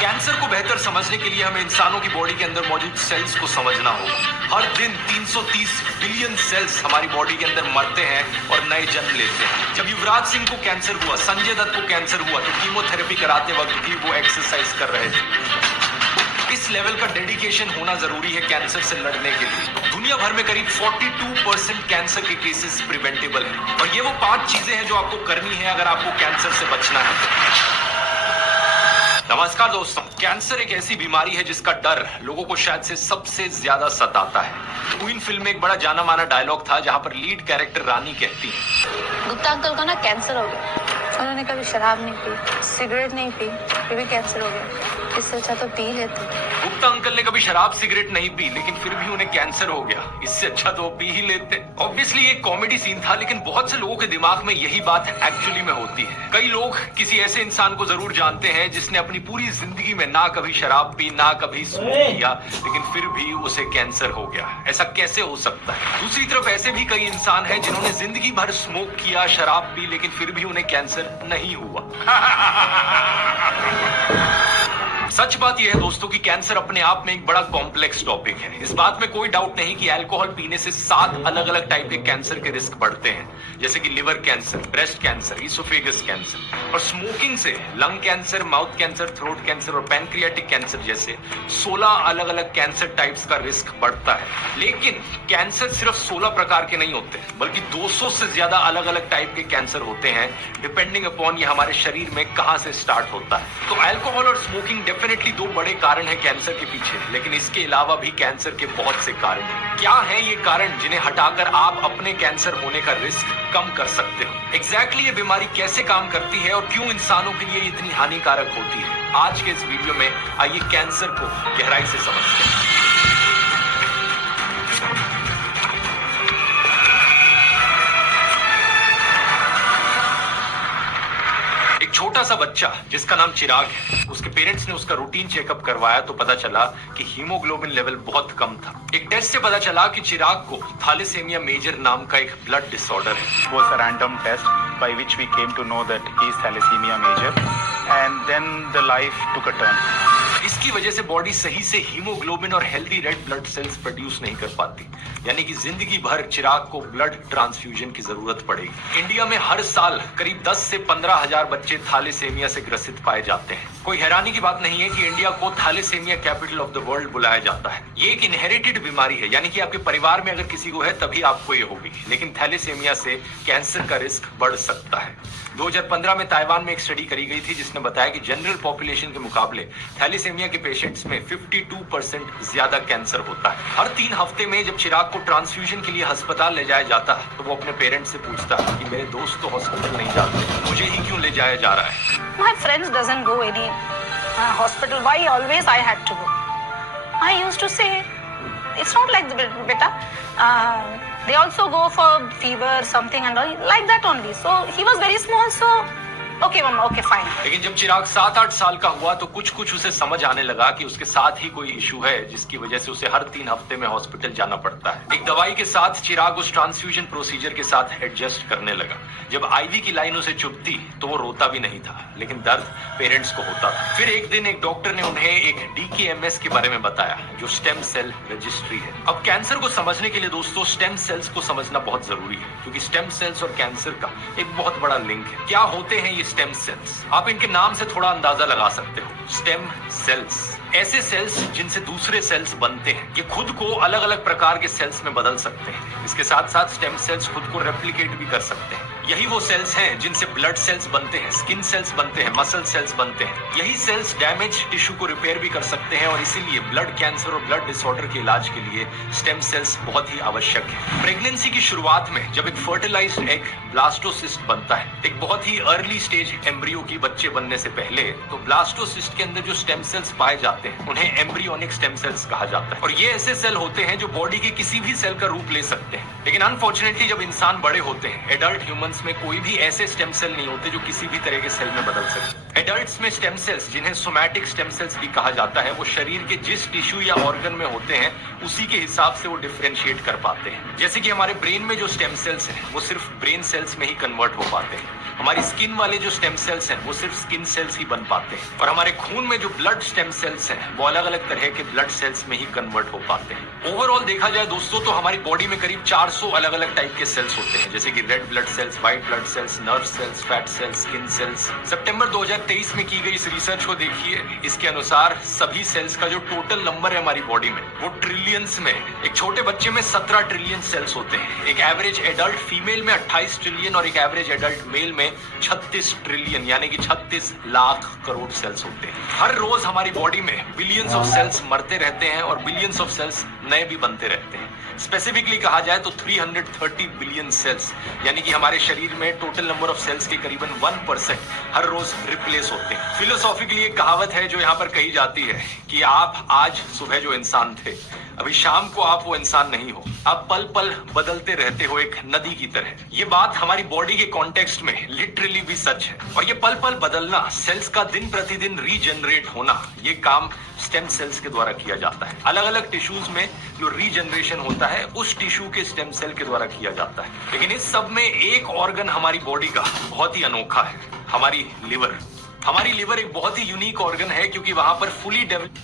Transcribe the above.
Cancer को बेहतर समझने के लिए हमें इंसानों की बॉडी के अंदर मौजूद सेल्स को समझना होगा। हर दिन 330 बिलियन सेल्स हमारी बॉडी के अंदर मरते हैं और नए जन्म लेते हैं। जब युवराज सिंह को कैंसर हुआ, संजय दत्त को कैंसर हुआ, तो कीमोथेरेपी कराते वक्त भी वो एक्सरसाइज कर रहे थे। इस लेवल का डेडिकेशन होना जरूरी है कैंसर से लड़ने के लिए। दुनिया भर में करीब 42% कैंसर के केसेस प्रिवेंटेबल हैं और ये वो 5 चीजें हैं जो आपको करनी है अगर आपको कैंसर से बचना है। नमस्कार दोस्तों, कैंसर एक ऐसी बीमारी है जिसका डर लोगों को शायद से सबसे ज्यादा सताता है। क्वीन फिल्म में एक बड़ा जाना माना डायलॉग था जहां पर लीड कैरेक्टर रानी कहती है, गुप्ता अंकल का ना कैंसर हो गया। उन्होंने कभी शराब नहीं पी, सिगरेट नहीं पी, फिर भी कैंसर हो गया। इससे अच्छा तो पी लेते। गुप्ता अंकल ने कभी शराब सिगरेट नहीं पी लेकिन फिर भी उन्हें कैंसर हो गया। इससे अच्छा तो वो पी ही लेते। ऑब्वियसली एक कॉमेडी सीन था लेकिन बहुत से लोगों के दिमाग में यही बात एक्चुअली में होती है। कई लोग किसी ऐसे इंसान को जरूर जानते हैं जिसने अपनी पूरी जिंदगी में ना कभी शराब पी, ना कभी स्मोक किया, लेकिन फिर भी उसे कैंसर हो गया। ऐसा कैसे हो सकता है? दूसरी तरफ ऐसे भी कई इंसान हैं जिन्होंने जिंदगी भर स्मोक किया, शराब पी, लेकिन फिर भी उन्हें कैंसर नहीं हुआ। सच बात यह है दोस्तों कि कैंसर अपने आप में एक बड़ा कॉम्प्लेक्स टॉपिक है। इस बात में कोई डाउट नहीं कि अल्कोहल पीने से 7 अलग अलग टाइप के कैंसर के रिस्क बढ़ते हैं, जैसे कि liver cancer, breast cancer, oesophagus cancer. और स्मोकिंग से lung cancer, mouth cancer, throat cancer और पैनक्रियाटिक कैंसर जैसे 16 अलग अलग कैंसर टाइप्स का रिस्क बढ़ता है। लेकिन कैंसर सिर्फ 16 प्रकार के नहीं होते, बल्कि 200 से ज्यादा अलग अलग टाइप के कैंसर होते हैं, डिपेंडिंग अपॉन ये हमारे शरीर में कहां से स्टार्ट होता है। तो अल्कोहल और स्मोकिंग डेफिनेटली 2 बड़े कारण हैं कैंसर के पीछे, लेकिन इसके अलावा भी कैंसर के बहुत से कारण हैं। क्या है ये कारण जिन्हें हटाकर आप अपने कैंसर होने का रिस्क कम कर सकते हो? एग्जैक्टली ये बीमारी कैसे काम करती है और क्यों इंसानों के लिए इतनी हानिकारक होती है? आज के इस वीडियो में आइए कैंसर को गहराई से समझते हैं। छोटा सा बच्चा जिसका नाम चिराग है, उसके पेरेंट्स ने उसका रूटीन चेकअप करवाया तो पता चला कि हीमोग्लोबिन लेवल बहुत कम था। एक टेस्ट से पता चला कि चिराग को थैलेसीमिया मेजर नाम का एक ब्लड डिसऑर्डर है। It was a random test by which we came to know that he is thalassemia major, and then the life took a turn. इसकी वजह से बॉडी सही से हीमोग्लोबिन और healthy red blood sales produce नहीं कर पाती, यानी कि जिंदगी भर चिराग को ब्लड ट्रांसफ्यूजन की जरूरत पड़ेगी। इंडिया में हर साल करीब 10 से 15 हजार बच्चे थैलेसीमिया से ग्रसित पाए जाते हैं। कोई हैरानी की बात नहीं है कि इंडिया को thalassemia capital of the world बुलाया जाता है। ये एक इनहेरिटेड बीमारी है, यानी कि आपके परिवार में अगर किसी को है तभी आपको ये होगी, लेकिन थैलेसीमिया से कैंसर का रिस्क बढ़ सकता है। 2015 में ताइवान में एक स्टडी करी गई थी जिसने बताया कि जनरल पॉपुलेशन के मुकाबले थैलेसीमिया के पेशेंट्स में 52% ज्यादा कैंसर होता है। हर 3 हफ्ते में जब चिराग को ट्रांसफ्यूजन के लिए अस्पताल ले जाया जाता है तो वो अपने पेरेंट्स से पूछता है कि मेरे दोस्त तो हॉस्पिटल नहीं जाते, मुझे ही क्यों ले जाया जा रहा है? My friends doesn't go any hospital. Why always I had to go? I used to say, it's not like the beta. They also go for fever, something and all like that only. So he was very small, so okay mama, okay fine. लेकिन जब चिराग 7-8 साल का हुआ तो कुछ उसे समझ आने लगा कि उसके साथ ही कोई इशू है जिसकी वजह से उसे हर 3 हफ्ते में हॉस्पिटल जाना पड़ता है। एक दवाई के साथ चिराग उस ट्रांसफ्यूजन प्रोसीजर के साथ एडजस्ट करने लगा। जब आईवी की लाइन उसे चुभती तो वो रोता भी नहीं था, लेकिन दर्द पेरेंट्स को होता था। फिर एक दिन एक डॉक्टर ने उन्हें एक DKMS के बारे में बताया, जो स्टेम सेल रजिस्ट्री है। अब कैंसर को समझने के लिए दोस्तों स्टेम सेल्स को समझना बहुत जरूरी है, क्योंकि स्टेम सेल्स और कैंसर का एक बहुत बड़ा लिंक है। क्या होते हैं ये स्टेम सेल्स? आप इनके नाम से थोड़ा अंदाजा लगा सकते हो। स्टेम सेल्स ऐसे सेल्स जिनसे दूसरे सेल्स बनते हैं। ये खुद को अलग अलग प्रकार के सेल्स में बदल सकते हैं। इसके साथ साथ स्टेम सेल्स खुद को रेप्लिकेट भी कर सकते हैं। यही वो सेल्स हैं जिनसे ब्लड सेल्स बनते हैं, स्किन सेल्स बनते हैं, मसल सेल्स बनते हैं। यही सेल्स डैमेज टिश्यू को रिपेयर भी कर सकते हैं और इसीलिए ब्लड कैंसर और ब्लड डिसऑर्डर के इलाज के लिए स्टेम सेल्स बहुत ही आवश्यक है। प्रेगनेंसी की शुरुआत में जब एक फर्टिलाइज्ड एग ब्लास्टोसिस्ट बनता है, एक बहुत ही अर्ली स्टेज एम्ब्रियो की बच्चे बनने से पहले, तो ब्लास्टोसिस्ट के अंदर जो स्टेम सेल्स पाए जाते हैं उन्हें एम्ब्रियोनिक स्टेम सेल्स कहा जाता है। और ये ऐसे सेल होते हैं जो बॉडी के किसी भी सेल का रूप ले सकते हैं। लेकिन अनफॉर्चुनेटली जब इंसान बड़े होते हैं, एडल्ट ह्यूमंस में कोई भी ऐसे स्टेम सेल नहीं होते जो किसी भी तरह के सेल में बदल सके। एडल्ट्स में स्टेम सेल्स, जिन्हें सोमैटिक स्टेम सेल्स भी कहा जाता है, वो शरीर के जिस टिश्यू या ऑर्गन में होते हैं उसी के हिसाब से वो डिफरेंशिएट कर पाते हैं। जैसे कि हमारे ब्रेन में जो स्टेम सेल्स हैं वो सिर्फ ब्रेन सेल्स में ही कन्वर्ट हो पाते हैं। हमारी स्किन वाले जो स्टेम सेल्स हैं वो सिर्फ स्किन सेल्स ही बन पाते हैं। और हमारे खून में जो ब्लड स्टेम सेल्स हैं वो अलग अलग तरह के ब्लड सेल्स में ही कन्वर्ट हो पाते हैं। ओवरऑल देखा जाए दोस्तों तो हमारी बॉडी में करीब 400 अलग अलग टाइप के सेल्स होते हैं, जैसे कि red blood cells, white blood cells, nerve cells, fat cells, skin cells. सितंबर 2023 में की गई इस रिसर्च को देखिए। इसके अनुसार सभी सेल्स का जो टोटल नंबर है हमारी बॉडी में वो ट्रिलियंस में है। एक छोटे बच्चे में 17 ट्रिलियन सेल्स होते हैं, एक एवरेज एडल्ट फीमेल में 28 ट्रिलियन और एक एवरेज एडल्ट मेल में 36 ट्रिलियन यानी कि 36 लाख करोड़ सेल्स होते हैं। हर रोज हमारी बॉडी में बिलियंस ऑफ सेल्स मरते रहते हैं और बिलियंस ऑफ सेल्स नए भी बनते रहते हैं। स्पेसिफिकली कहा जाए तो 330 बिलियन सेल्स यानी कि हमारे शरीर में टोटल नंबर ऑफ सेल्स के करीबन 1% हर रोज रिप्लेस होते हैं। फिलोसॉफिकली एक कहावत है जो यहाँ पर कही जाती है कि आप आज सुबह जो इंसान थे, अभी शाम को आप वो इंसान नहीं हो। आप पल पल बदलते रहते हो एक नदी की तरह। ये बात हमारी बॉडी के कॉन्टेक्स्ट में लिटरली भी सच है। और ये पल पल बदलना, सेल्स का दिन प्रतिदिन रीजनरेट होना, ये काम स्टेम सेल्स के द्वारा किया जाता है। अलग अलग टिश्यूज में जो रीजनरेशन होता है उस टिश्यू के स्टेम सेल के द्वारा किया जाता है। लेकिन इस सब में एक ऑर्गन हमारी बॉडी का बहुत ही अनोखा है, हमारी लिवर। हमारी लिवर एक बहुत ही यूनिक ऑर्गन है क्योंकि वहां पर फुली डेवलप